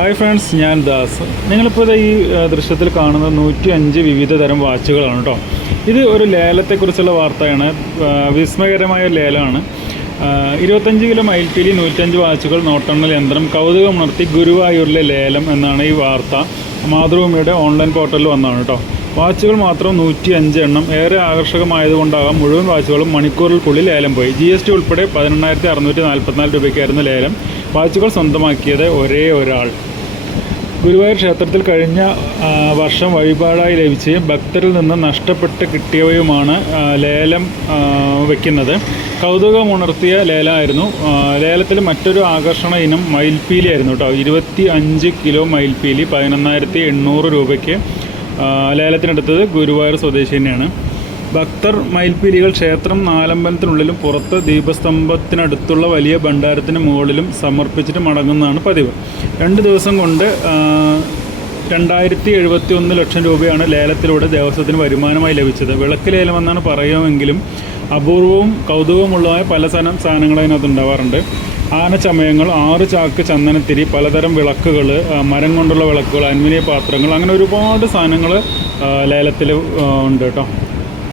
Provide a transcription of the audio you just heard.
Hi friends ഞാൻ ദാസ്. നിങ്ങളിപ്പോൾ ഈ ദൃശ്യത്തിൽ കാണുന്ന നൂറ്റി അഞ്ച് വിവിധ തരം വാച്ചുകളാണ് കേട്ടോ ഇത് ഒരു ലേലത്തെക്കുറിച്ചുള്ള വാർത്തയാണ്. വിസ്മയകരമായ ലേലമാണ്. ഇരുപത്തഞ്ച് കിലോ മയിൽപ്പീലി നൂറ്റഞ്ച് വാച്ചുകൾ നോട്ടെണ്ണൽ യന്ത്രം കൗതുകമുണർത്തി ഗുരുവായൂരിലെ ലേലം എന്നാണ് ഈ വാർത്ത മാതൃഭൂമിയുടെ ഓൺലൈൻ പോർട്ടലിൽ വന്നതാണ് കേട്ടോ വാച്ചുകൾ മാത്രം നൂറ്റി അഞ്ച് എണ്ണം. ഏറെ ആകർഷകമായതുകൊണ്ടാകാം മുഴുവൻ വാച്ചുകളും മണിക്കൂറുകൾക്കുള്ളിൽ ലേലം പോയി. ജി എസ് ടി ഉൾപ്പെടെ പതിനെണ്ണായിരത്തി അറുന്നൂറ്റി നാൽപ്പത്തിനാല് രൂപയ്ക്കായിരുന്നു ലേലം. വാച്ചുകൾ സ്വന്തമാക്കിയത് ഒരേ ഒരാൾ. ഗുരുവായൂർ ക്ഷേത്രത്തിൽ കഴിഞ്ഞ വർഷം വഴിപാടായി ലഭിച്ച് ഭക്തരിൽ നിന്ന് നഷ്ടപ്പെട്ട് കിട്ടിയവയുമാണ് ലേലം വയ്ക്കുന്നത് കൗതുകമുണർത്തിയ ലേലമായിരുന്നു ലേലത്തിൽ മറ്റൊരു ആകർഷണ ഇനം മയിൽപ്പീലി ആയിരുന്നു കേട്ടോ. ഇരുപത്തി അഞ്ച് കിലോ മയിൽപ്പീലി പതിനൊന്നായിരത്തി എണ്ണൂറ് രൂപയ്ക്ക് ലേലത്തിനെടുത്തത് ഗുരുവായൂർ സ്വദേശി തന്നെയാണ്. ഭക്തർ മയിൽപ്പീലികൾ ക്ഷേത്രം നാലമ്പലത്തിനുള്ളിലും പുറത്ത് ദീപസ്തംഭത്തിനടുത്തുള്ള വലിയ ഭണ്ഡാരത്തിന് മുകളിലും സമർപ്പിച്ചിട്ട് മടങ്ങുന്നതാണ് പതിവ്. രണ്ട് ദിവസം കൊണ്ട് രണ്ടായിരത്തി എഴുപത്തി ഒന്ന് ലക്ഷം രൂപയാണ് ലേലത്തിലൂടെ ദേവസ്വത്തിന് വരുമാനമായി ലഭിച്ചത്. വിളക്ക് ലേലമെന്നാണ് പറയുമെങ്കിലും അപൂർവവും കൗതുകവുമുള്ളതായ പല സാധനം സാധനങ്ങൾ അതിനകത്ത് ഉണ്ടാവാറുണ്ട്. ആനച്ചമയങ്ങൾ ആറ് ചാക്ക് ചന്ദനത്തിരി പലതരം വിളക്കുകൾ മരം കൊണ്ടുള്ള വിളക്കുകൾ അന്മിനിയ പാത്രങ്ങൾ അങ്ങനെ ഒരുപാട് സാധനങ്ങൾ ലേലത്തിൽ ഉണ്ട് കേട്ടോ.